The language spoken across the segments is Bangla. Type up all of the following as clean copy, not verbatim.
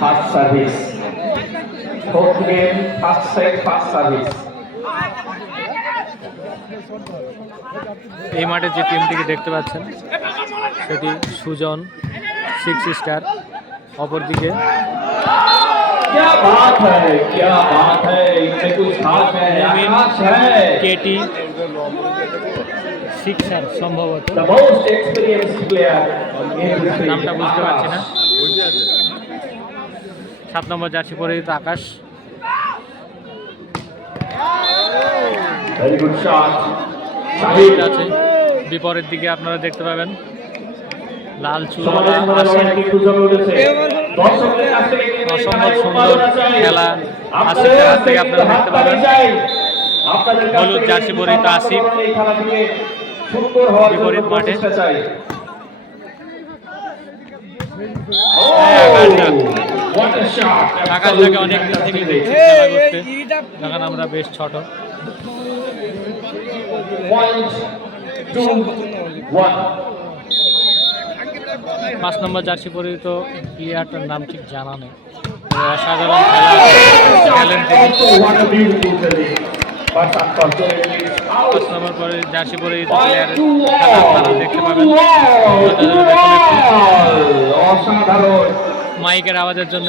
First service. Fourth game, first set, first service. এই মাঠে যে টিমটিকে দেখতে পাচ্ছেন সেটি সুজন 6 স্টার, অপরদিকে क्या बात है इनमें कुछ खास है आकाश है কেটি 6 সম্ভবত, the most experienced player in this field. নামটা বুঝতে পারছি না। 7 নম্বর জার্সি পরিহিত আকাশ। Very good shot. শহীদ আছে বিপরীত দিকে, আপনারা দেখতে পাবেন লাল চুল অসম্ভব সুন্দর খেলা আসিফের হাত থেকে আপনারা দেখতে পাবেন। হলুদ জার্সি পরিহিত আসিফ বিপরীত মাঠে। আকাশটাকে অনেক দিন থেকে দেখছি খেলা করতে, যখন আমরা বেশ ছোট। 5 নম্বর জার্সি পরিহিত প্লেয়ারটার নাম ঠিক জানা নেই, অসাধারণ খেলা খেলেন তিনি। 5 নম্বর পরে জার্সি পরিহিত প্লেয়ার খেলা আপনারা দেখতে পাবেন। মাইকের আওয়াজের জন্য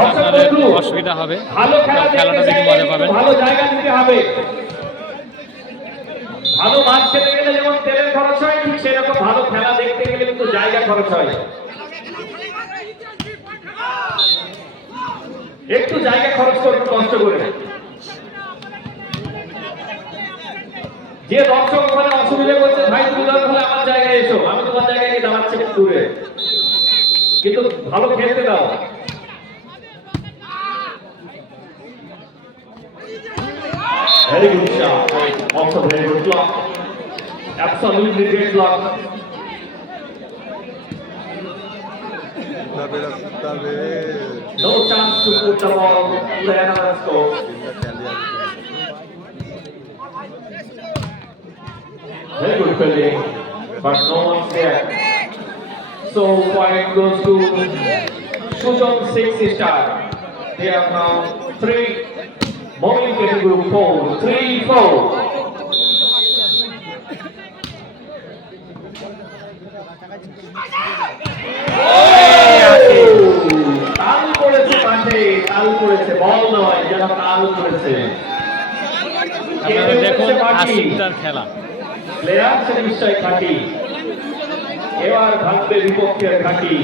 আপনাদের অসুবিধা হবে, খেলাটা দেখে মজা পাবেন। ভালো মাছ খেতে গেলে যেমন তেলের খরচ হয়, ঠিক সেরকম ভালো খেলা দেখতে গেলে কিন্তু জায়গা খরচ হয়। একটু জায়গা খরচ করতে কষ্ট করে। যে দর্শক ওখানে অসুবিধা করছে, ভাই তুমি দরকার হলে আমার জায়গায় এসো, আমি তোমার জায়গায় গিয়ে দাঁড়াচ্ছি একটু দূরে, কিন্তু ভালো খেলতে দাও। Very good shot. Also very good block. Absolutely great block. No chance to put the ball to another score. Very good fielding, but no one's there. So point goes to Sujon 6 star. They are now 3. Bowling category 4, 3-4. তাল করেছে মাঠে, তাল করেছে, বল নয়, যেন তাল করেছে। আপনারা দেখুন আসিফটার খেলা, প্লেয়ার সে নিশ্চয় খাঁটি, এবার ভাববে বিপক্ষের খাঁটি।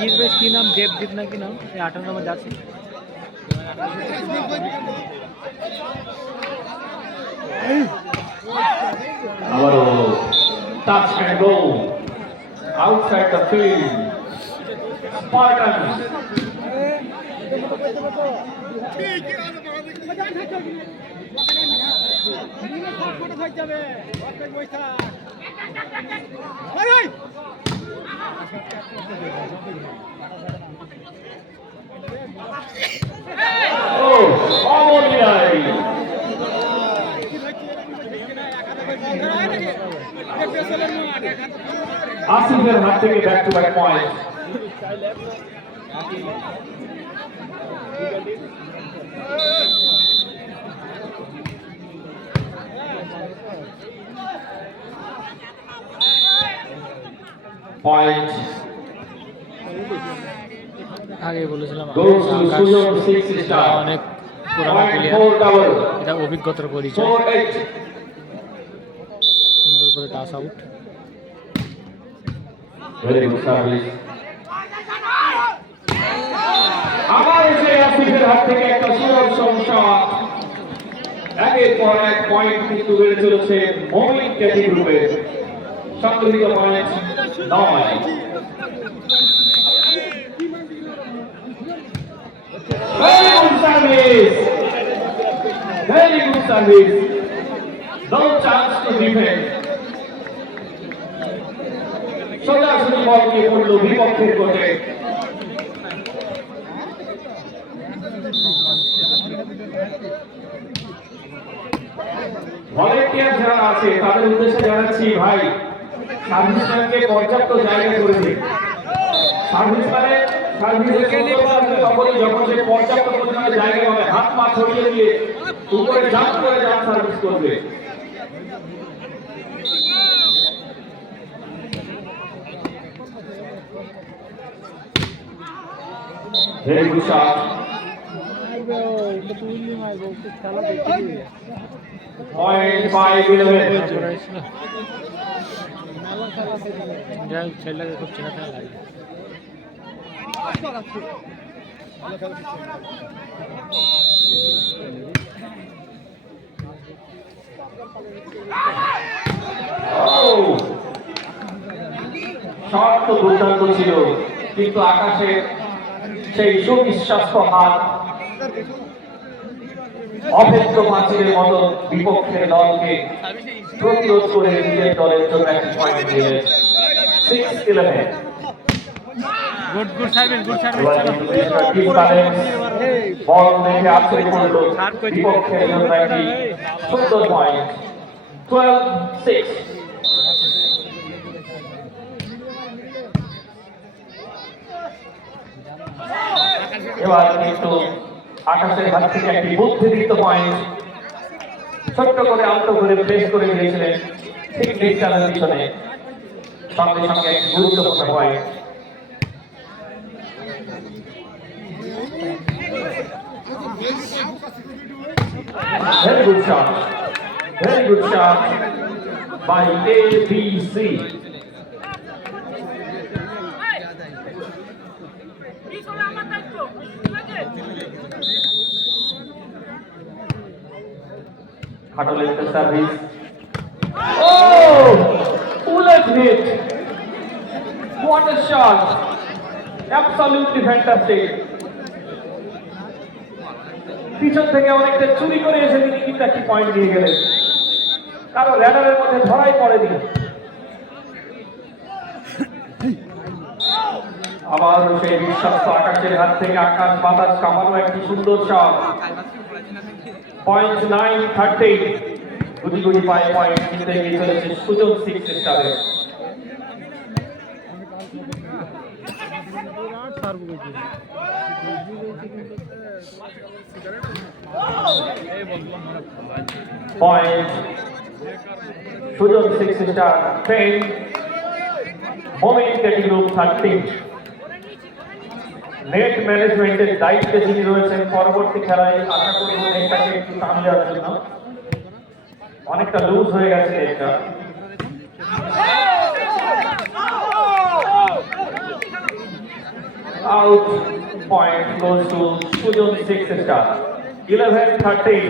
নির্বেশ কি নাম, দেবদীপ না কি নাম, 18 নম্বর জার্সি। আবারও touch and go outside the field. Spartans. Oh, almost আসিফের হাত থেকে back to back point. Point আগে বলেছিলাম goes to Sujon 6 star. অনেক পুরানো প্লেয়ার, এটা অভিজ্ঞতার পরিচয়। 4-8. সুন্দর করে touch out. Very good service. আবার এসে আসিফের হাত থেকে একটা সুদর্শন শট। একের পর এক পয়েন্ট কিন্তু বেড়ে চলেছে মৌলিক ক্যাটি গ্রুপের। সংগঠিত point 9। Very good service. Very good service. No chance to defend. সোজাসুজি সরাসরি বল গিয়ে পড়লো বিপক্ষের কোর্টে। ভলেন্টিয়ার যারা আছে তাদের উদ্দেশ্যে জানাচ্ছি, ভাই সার্ভিসম্যানকে পর্যাপ্ত জায়গা করে দিন। সার্ভিসম্যানের তখনই যখন সে পর্যাপ্ত পরিমাণে জায়গা পাবে, হাত পা ছড়িয়ে দিয়ে উপরে জাম্প করে জাম্প সার্ভিস করবে। Very good shot. Point 5-11. ছেলেকে খুব চেনা চেনা লাগে। শট তো দুর্দান্ত ছিল, কিন্তু আকাশে সেই সুবিশ্বাস্ত হাত অভেদ্য পাঁচিলের মতো বিপক্ষের দলকে প্রতিরোধ করে নিজের দলের জন্য একটি পয়েন্ট দিলেন। 6-11। বল দেখে আছড়ে পড়ল বিপক্ষের জন্য একটি সুন্দর পয়েন্ট। 12-6। এবার কিন্তু আকাশের হাত থেকে একটি বুদ্ধিদীপ্ত পয়েন্ট ছোট্ট করে আলতো করে প্রেস করে দিয়েছিলেন ঠিক ডিস্টানের পিছনে, সঙ্গে সঙ্গে একটি গুরুত্বপূর্ণ point. Very good shot. Very good shot by ABC. Khatol's service. Oh! Bullet hit. What a shot. Absolutely fantastic. পিছন থেকে অনেকটা চুরি করে এসে তিনি কিন্তু একটি পয়েন্ট দিয়ে গেলেন, কারণ র্যাডারের মধ্যে ধরাই পড়েনি। আবার সেই বিশ্বস্ত আকাশের হাত থেকে আকাশ বাতাস কামানো একটি সুন্দর শট। পয়েন্ট 9-13। গুটি গুটি পায়ে পয়েন্ট নিতে এগিয়ে চলেছে সুজন 6 স্টারে। Point Sujan 6 star 10, momentary group 13। Net ম্যানেজমেন্টের দায়িত্বে যিনি রয়েছেন, পরবর্তী খেলায় আশা করব নেটটাকে একটু টান দেওয়ার জন্য। অনেকটা লুজ হয়ে গেছে নেটটা। Out. Point goes to Sujan 6 star. 11-13।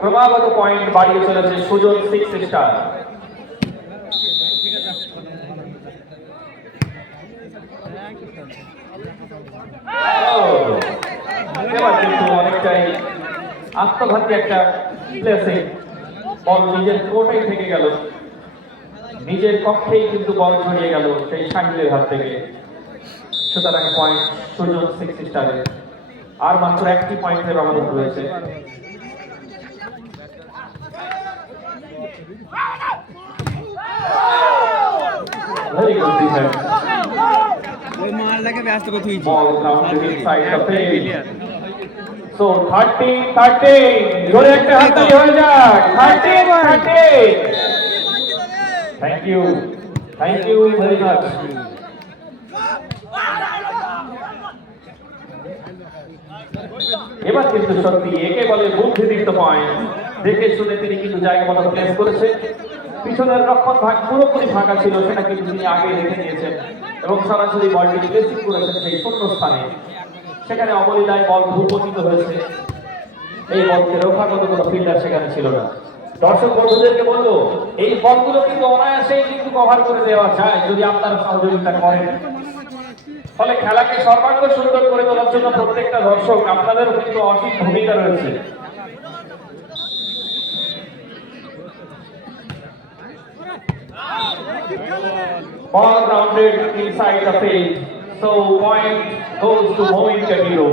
ক্রমাগত পয়েন্ট বাড়িয়ে চলেছে সুজন 6 স্টার। এবার কিন্তু অনেকটাই আত্মঘাতী একটা প্লেসে বল নিজের কোর্টেই থেকে গেল, নিজের কক্ষেই কিন্তু বল ছড়িয়ে গেল সেই শাহিদের হাত থেকে। সুতরাং পয়েন্ট সুজন 6 স্টারের। আর মাত্র একটি পয়েন্টের ব্যবধান রয়েছে। Very good defense. Ball grounded inside the field. So 13-13. জোরে একটা হাততালি হয়ে যাক। 13-13. Thank you. Thank you very much. এবার কিন্তু সত্যি একে বলে বুদ্ধিদীপ্ত পয়েন্ট। দেখে শুনে তিনি কিন্তু জায়গা মতো প্লেস করেছেন। পিছনের রক্ষণ ভাগ পুরোপুরি ফাঁকা ছিল, সেটা কিন্তু তিনি আগে দেখে নিয়েছেন এবং সরাসরি বলটি প্লেসিং করেছেন সেই শূন্য স্থানে। সেখানে অবলীলায় বল ভূপতিত হয়েছে। এই বলকে রক্ষাগত কোনো ফিল্ডার সেখানে ছিল না। দর্শক বন্ধুদেরকে বলবো, এই বলগুলো কিন্তু অনায়াসেই কিন্তু কভার করে দেওয়া যায় যদি আপনারা সহযোগিতা করেন। ফলে খেলাকে সর্বাঙ্গ সুন্দর করে তোলার জন্য প্রত্যেকটা দর্শক আপনাদেরও কিন্তু অসীম ভূমিকা রয়েছে। Ball grounded inside the field. So point goes to Moin Kadiro.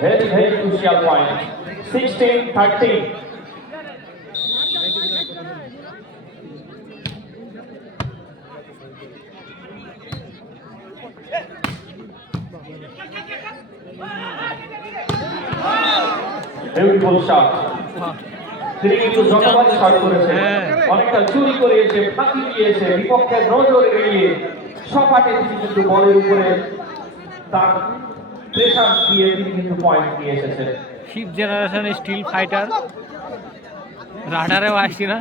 Very, very crucial point. 16-13. Beautiful shot. তিনি কিন্তু যতবারই শট করেছে অনেকটা চুরি করেছে, ফাঁকি দিয়েছে, বিপক্ষের নজর এড়িয়ে সপাটে তিনি কিন্তু বলের উপরে তার প্রেসার দিয়ে তিনি কিন্তু পয়েন্ট নিয়ে এসেছেন। ফিফথ জেনারেশন স্টিল ফাইটার, রাডারেও আসছি না।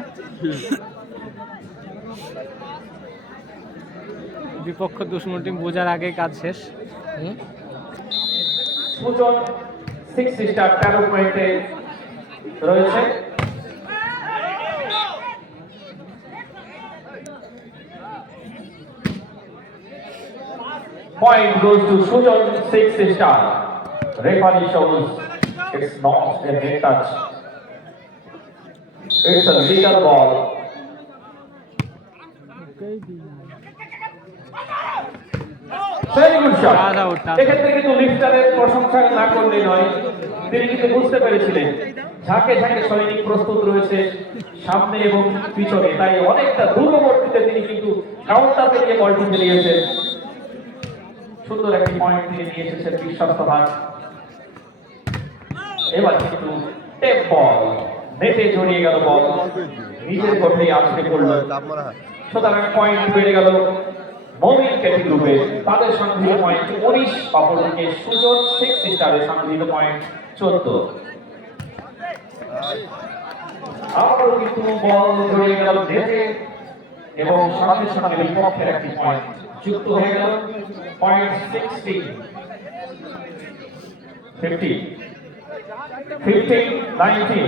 বিপক্ষ দুশ্মন টিম বোঝার আগে কাজ শেষ। সুজন 6 স্টার 13 পয়েন্টে রয়েছে। Point goes to Sujan 6 star. Referee shows it's not a head touch. It's a legal ball. Very good shot. এক্ষেত্রে কিন্তু লিফটারের প্রশংসা না করলে নয়, তিনি কিন্তু বুঝতে পেরেছিলেন ঝাঁকে ঝাঁকে সৈনিক প্রস্তুত রয়েছে সামনে এবং পিছনে, তাই অনেকটা দূরবর্তীতে তিনি কিন্তু কাউন্টার পেরিয়ে বলটি ফেলিয়েছেন। সুন্দর একটি পয়েন্ট তিনি নিয়ে এসেছেন বিশ্বস্ত হাত। এবার কিন্তু টেপ বল, নেটে জড়িয়ে গেল বল, নিজের কোর্টে আছড়ে পড়ল। সুতরাং পয়েন্ট বেড়ে গেল মমিন ক্যাটি গ্রুপে, তাদের সংগৃহীত পয়েন্ট 19, অপরদিকে সুজন 6 স্টারের সংগৃহীত পয়েন্ট 14। আবারও কিন্তু বল জড়িয়ে গেল নেটে এবং সঙ্গে সঙ্গে বিপক্ষের একটি পয়েন্ট যুক্ত হয়ে গেল। পয়েন্ট 16, 15, 19।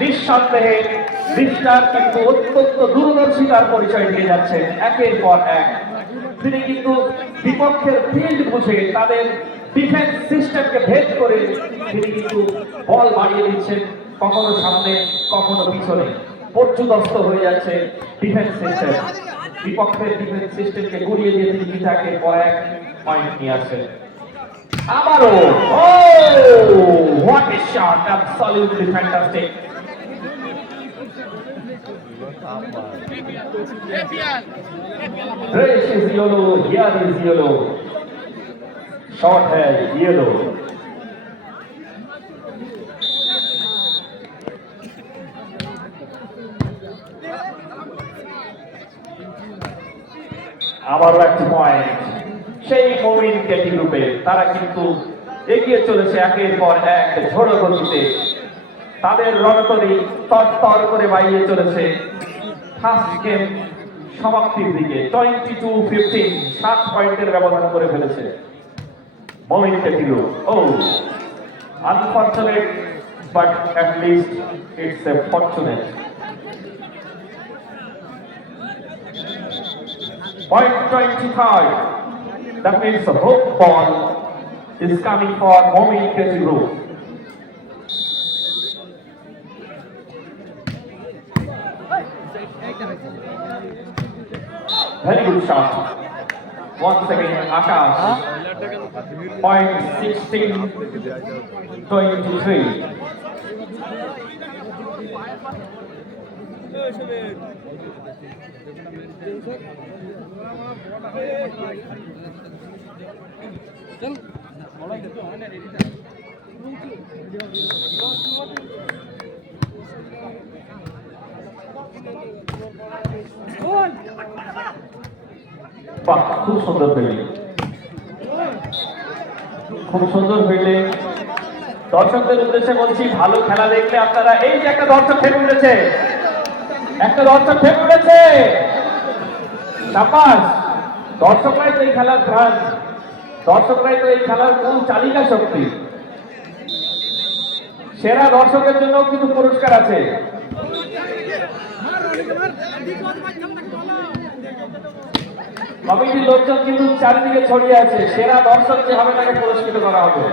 নিঃসন্দেহে মিস্টার কিন্তু অত্যন্ত দূরদর্শিতার পরিচয় দিয়ে যাচ্ছেন একের পর এক। তিনি কিন্তু বিপক্ষের ফিল্ড বুঝে তাদের ডিফেন্স সিস্টেমকে ভেদ করে তিনি কিন্তু বল বাড়িয়ে দিচ্ছেন, কখনো সামনে কখনো পিছনে। পর্যুদস্ত হয়ে যাচ্ছে ডিফেন্স সিস্টেম, বিপক্ষের ডিফেন্স সিস্টেমকে গুড়িয়ে দিয়ে তিনি কিন্তু একের পর এক পয়েন্ট নিয়ে আসছেন। আবারও what a shot, absolutely fantastic. This is yellow, here is yellow. Shot है yellow. আবারও একটি পয়েন্ট সেই মমিন ক্যাটি গ্রুপে, তারা কিন্তু এগিয়ে চলেছে একের পর এক ঝড়ো গতিতে। তাদের রণতরী তরতর করে বাইরে চলেছে ফার্স্ট গেম সমাপ্তির দিকে। 22-15, 7 পয়েন্টের ব্যবধান করে ফেলেছে মমিন ক্যাটি group. Unfortunate but at least it's a fortunate. Point 25. That means the hook ball is coming for Momin Kreti Group. Very good shot. Once again, Akash. Point 16-23. বাহ, খুব সুন্দর ফিল্ডিং, খুব সুন্দর ফিল্ডিং। দর্শকদের উদ্দেশ্যে বলছি, ভালো খেলা দেখলে আপনারা, এই যে একটা দর্শক ফেলে উঠেছে, একটা দর্শক ফেলে উঠেছে, সাবাস। দর্শকরাই তো এই খেলার প্রাণ, দর্শকরাই তো এই খেলার মূল চালিকা শক্তি। সেরা দর্শকের জন্য কিন্তু পুরস্কার আছে। কমিটির লোকজন কিন্তু চারিদিকে ছড়িয়ে আছে, সেরা দর্শক যে হবে তাকে পুরস্কৃত করা হবে।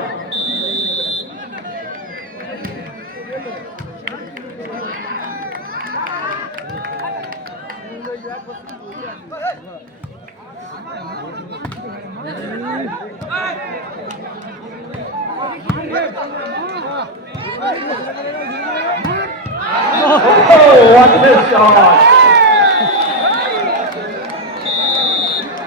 Oh, what a shot!